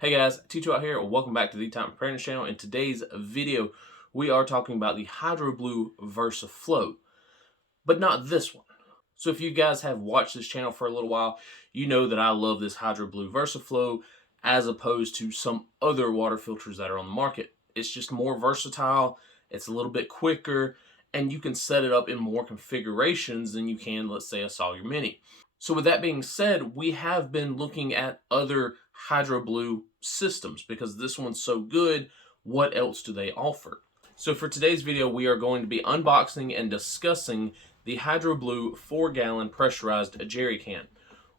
Hey guys, Tito out here. Welcome back to the Time Apprentice channel. In today's video, we are talking about the HydroBlu VersaFlow, but not this one. So if you guys have watched this channel for a little while, you know that I love this HydroBlu VersaFlow as opposed to some other water filters that are on the market. It's just more versatile, it's a little bit quicker, and you can set it up in more configurations than you can, let's say, a Sawyer Mini. So with that being said, we have been looking at other HydroBlu systems because this one's so good. What else do they offer? So for today's video, we are going to be unboxing and discussing the HydroBlu 4-gallon pressurized jerry can.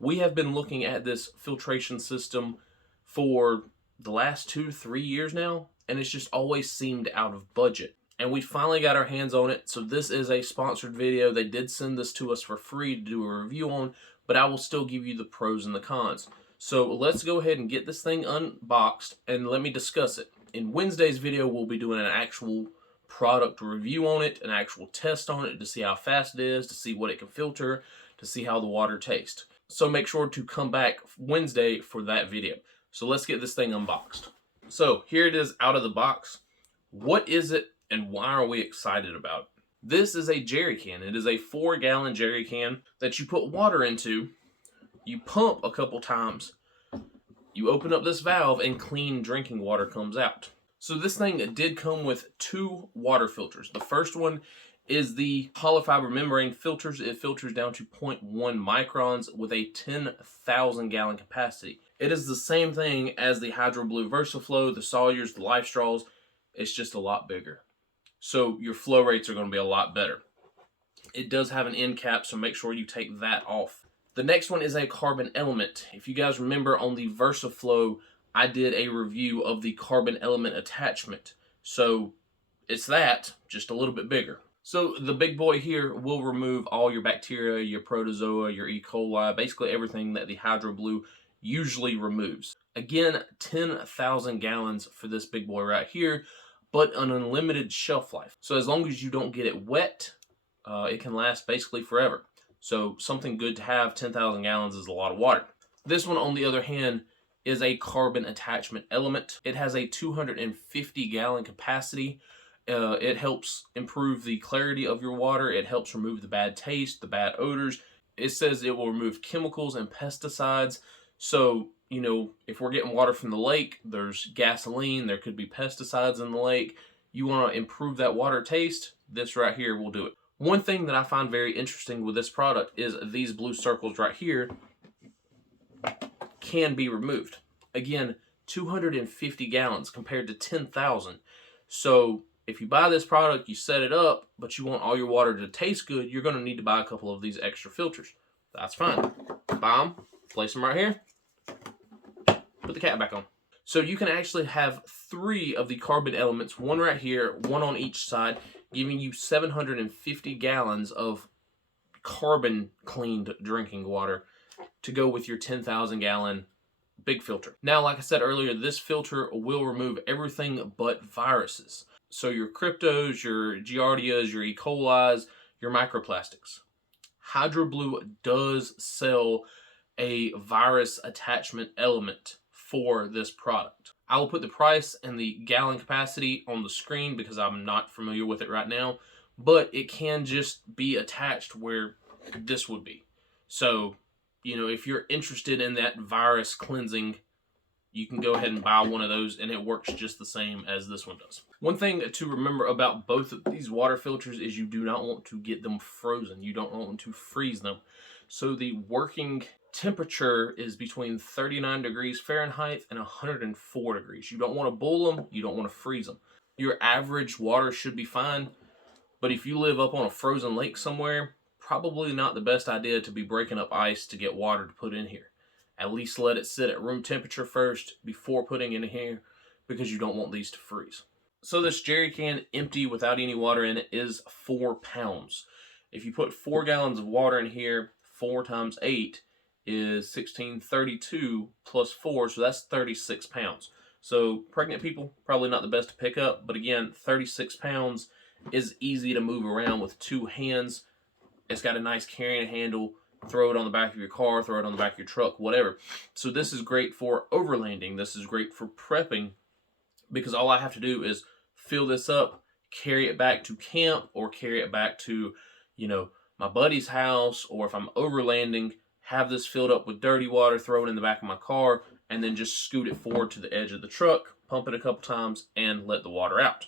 We have been looking at this filtration system for the last 2-3 years now, and it's just always seemed out of budget. And we finally got our hands on it, so this is a sponsored video. They did send this to us for free to do a review on, but I will still give you the pros and the cons. So let's go ahead and get this thing unboxed and let me discuss it. In Wednesday's video, we'll be doing an actual product review on it, an actual test on it to see how fast it is, to see what it can filter, to see how the water tastes. So make sure to come back Wednesday for that video. So let's get this thing unboxed. So here it is out of the box. What is it and why are we excited about it? This is a jerry can. It is a 4-gallon jerry can that you put water into. You pump a couple times, you open up this valve, and clean drinking water comes out. So this thing did come with 2 water filters. The first one is the hollow fiber membrane filters. It filters down to 0.1 microns with a 10,000 gallon capacity. It is the same thing as the HydroBlu VersaFlow, the Sawyers, the Life Straws. It's just a lot bigger. So your flow rates are going to be a lot better. It does have an end cap, so make sure you take that off. The next one is a carbon element. If you guys remember on the VersaFlow, I did a review of the carbon element attachment. So it's that, just a little bit bigger. So the big boy here will remove all your bacteria, your protozoa, your E. coli, basically everything that the HydroBlu usually removes. Again, 10,000 gallons for this big boy right here, but an unlimited shelf life. So as long as you don't get it wet, it can last basically forever. So something good to have. 10,000 gallons is a lot of water. This one, on the other hand, is a carbon attachment element. It has a 250 gallon capacity. It helps improve the clarity of your water. It helps remove the bad taste, the bad odors. It says it will remove chemicals and pesticides. So, you know, if we're getting water from the lake, there's gasoline, there could be pesticides in the lake. You want to improve that water taste, this right here will do it. One thing that I find very interesting with this product is these blue circles right here can be removed. Again, 250 gallons compared to 10,000. So if you buy this product, you set it up, but you want all your water to taste good, you're going to need to buy a couple of these extra filters. That's fine. Buy them, place them right here, put the cap back on. So you can actually have 3 of the carbon elements, one right here, one on each side, giving you 750 gallons of carbon cleaned drinking water to go with your 10,000 gallon big filter. Now, like I said earlier, this filter will remove everything but viruses. So your cryptos, your giardias, your E. coli's, your microplastics. HydroBlu does sell a virus attachment element for this product. I will put the price and the gallon capacity on the screen because I'm not familiar with it right now, but it can just be attached where this would be. So, you know, if you're interested in that virus cleansing, you can go ahead and buy one of those and it works just the same as this one does. One thing to remember about both of these water filters is you do not want to get them frozen. You don't want to freeze them. So the working temperature is between 39 degrees Fahrenheit and 104 degrees. You don't want to boil them, you don't want to freeze them. Your average water should be fine, but if you live up on a frozen lake somewhere, probably not the best idea to be breaking up ice to get water to put in here. At least let it sit at room temperature first before putting it in here because you don't want these to freeze. So this jerry can, empty without any water in it, is 4 pounds. If you put 4 gallons of water in here, 4 times 8 is 1632 plus 4, so that's 36 pounds. So pregnant people, probably not the best to pick up, but again, 36 pounds is easy to move around with 2 hands. It's got a nice carrying handle. throw it on the back of your car, throw it on the back of your truck, whatever. So this is great for overlanding. This is great for prepping, because all I have to do is fill this up, carry it back to camp, or carry it back to, my buddy's house, or if I'm overlanding, have this filled up with dirty water, throw it in the back of my car, and then just scoot it forward to the edge of the truck, pump it a couple times, and let the water out.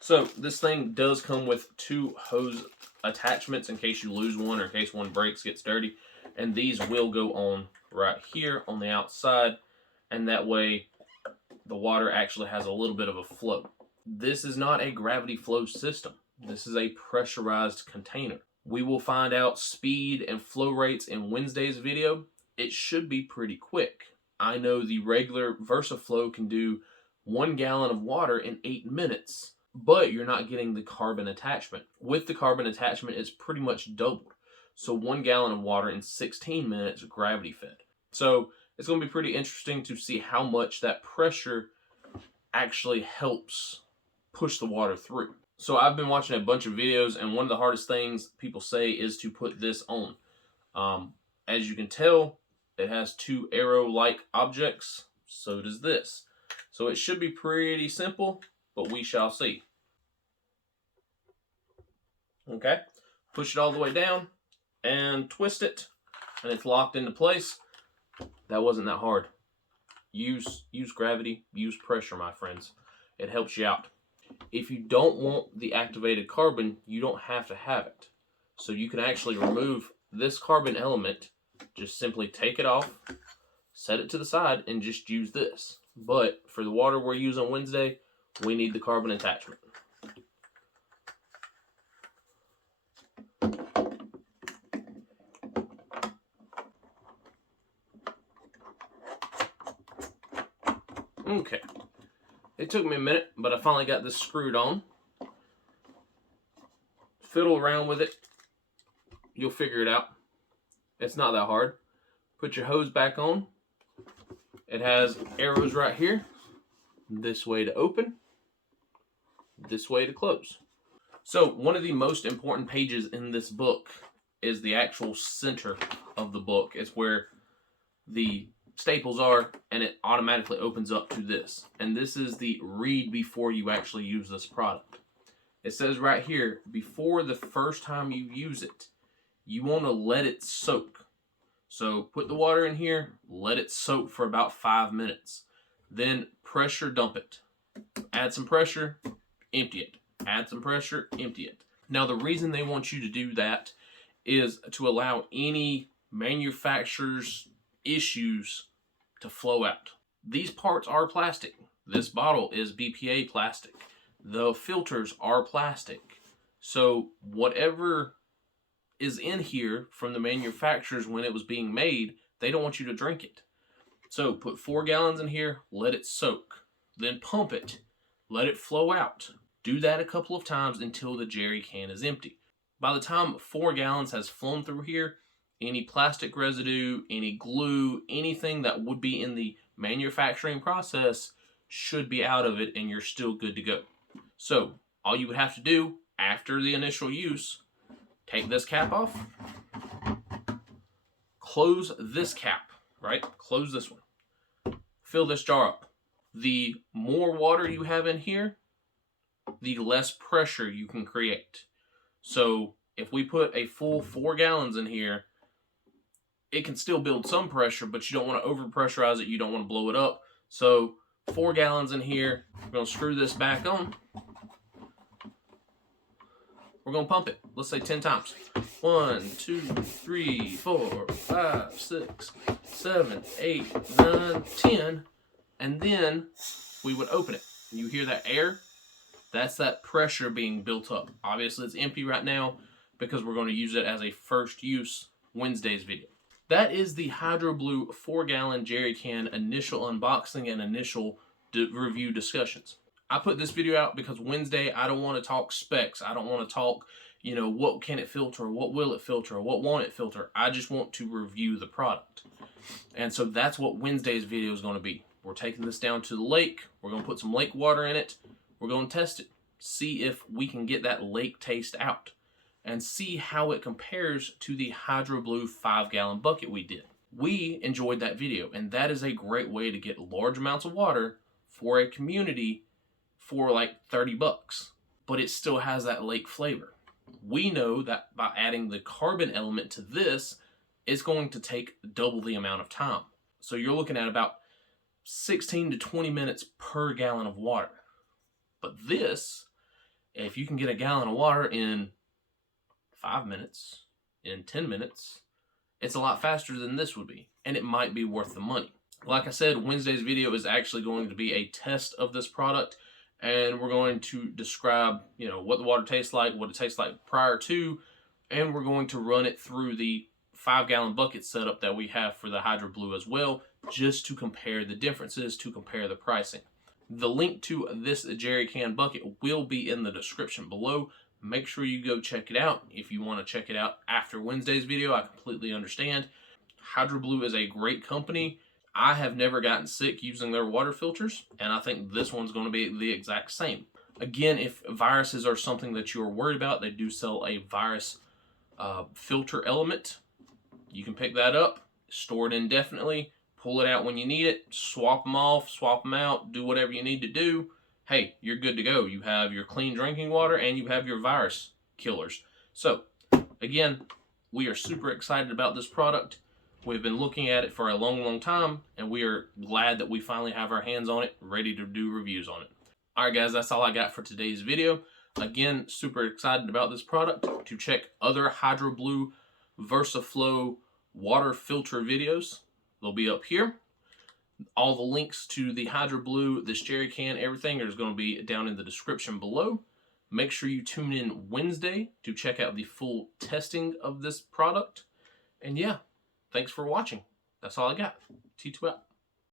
So this thing does come with 2 hose attachments in case you lose one or in case one breaks, gets dirty. And these will go on right here on the outside, and that way the water actually has a little bit of a flow. This is not a gravity flow system. This is a pressurized container. We will find out speed and flow rates in Wednesday's video. It should be pretty quick. I know the regular VersaFlow can do 1 gallon of water in 8 minutes, but you're not getting the carbon attachment. With the carbon attachment, it's pretty much doubled. So 1 gallon of water in 16 minutes gravity fed. So it's going to be pretty interesting to see how much that pressure actually helps push the water through. So I've been watching a bunch of videos, and one of the hardest things people say is to put this on. As you can tell, it has 2 arrow-like objects. So does this. So it should be pretty simple, but we shall see. Okay, push it all the way down and twist it, and it's locked into place. That wasn't that hard. Use gravity, use pressure, my friends. It helps you out. If you don't want the activated carbon, you don't have to have it. So you can actually remove this carbon element, just simply take it off, set it to the side, and just use this. But for the water we're using Wednesday, we need the carbon attachment. Okay, it took me a minute, but I finally got this screwed on. Fiddle around with it. You'll figure it out. It's not that hard. Put your hose back on. It has arrows right here. This way to open. This way to close. So one of the most important pages in this book is the actual center of the book. It's where the staples are, and it automatically opens up to this. And this is the read before you actually use this product. It says right here, before the first time you use it, you want to let it soak. So put the water in here, let it soak for about 5 minutes. Then pressure dump it. Add some pressure, empty it. Add some pressure, empty it. Now the reason they want you to do that is to allow any manufacturer's issues to flow out. These parts are plastic. This bottle is BPA plastic. The filters are plastic. So whatever is in here from the manufacturers when it was being made, they don't want you to drink it. So put 4 gallons in here, let it soak. Then pump it, let it flow out. Do that a couple of times until the jerry can is empty. By the time 4 gallons has flown through here, any plastic residue, any glue, anything that would be in the manufacturing process should be out of it, and you're still good to go. So all you would have to do after the initial use, take this cap off, close this cap, right? Close this one. Fill this jar up. The more water you have in here, the less pressure you can create. So if we put a full 4 gallons in here, it can still build some pressure, but you don't want to over pressurize it. You don't want to blow it up. So 4 gallons in here, we're going to screw this back on. We're going to pump it. Let's say 10 times. 1, 2, 3, 4, 5, 6, 7, 8, 9, 10. And then we would open it. You hear that air? That's that pressure being built up. Obviously, it's empty right now because we're going to use it as a first use Wednesday's video. That is the HydroBlu 4-gallon jerry can initial unboxing and initial review discussions. I put this video out because Wednesday, I don't want to talk specs. I don't want to talk, what can it filter, what will it filter, what won't it filter. I just want to review the product. And so that's what Wednesday's video is going to be. We're taking this down to the lake. We're going to put some lake water in it. We're going to test it. See if we can get that lake taste out. and see how it compares to the HydroBlu 5-gallon bucket we did. We enjoyed that video, and that is a great way to get large amounts of water for a community for like 30 bucks, but it still has that lake flavor. We know that by adding the carbon element to this, it's going to take double the amount of time. So you're looking at about 16 to 20 minutes per gallon of water. But this, if you can get a gallon of water in 5 minutes, in 10 minutes, it's a lot faster than this would be, and it might be worth the money. Like I said, Wednesday's video is actually going to be a test of this product, and we're going to describe, what the water tastes like, what it tastes like prior to, and we're going to run it through the 5-gallon bucket setup that we have for the HydroBlu as well, just to compare the differences, to compare the pricing. The link to this jerry can bucket will be in the description below. Make sure you go check it out. If you want to check it out after Wednesday's video, I completely understand. HydroBlu is a great company. I have never gotten sick using their water filters, and I think this one's going to be the exact same. Again, if viruses are something that you're worried about, they do sell a virus filter element. You can pick that up, store it indefinitely, pull it out when you need it, swap them off, swap them out, do whatever you need to do. Hey, you're good to go. You have your clean drinking water and you have your virus killers. So, again, we are super excited about this product. We've been looking at it for a long, long time, and we are glad that we finally have our hands on it, ready to do reviews on it. Alright guys, that's all I got for today's video. Again, super excited about this product. To check other HydroBlu VersaFlow water filter videos, they'll be up here. All the links to the HydroBlu, this jerry can, everything is going to be down in the description below. Make sure you tune in Wednesday to check out the full testing of this product. And yeah, thanks for watching. That's all I got. T2 out.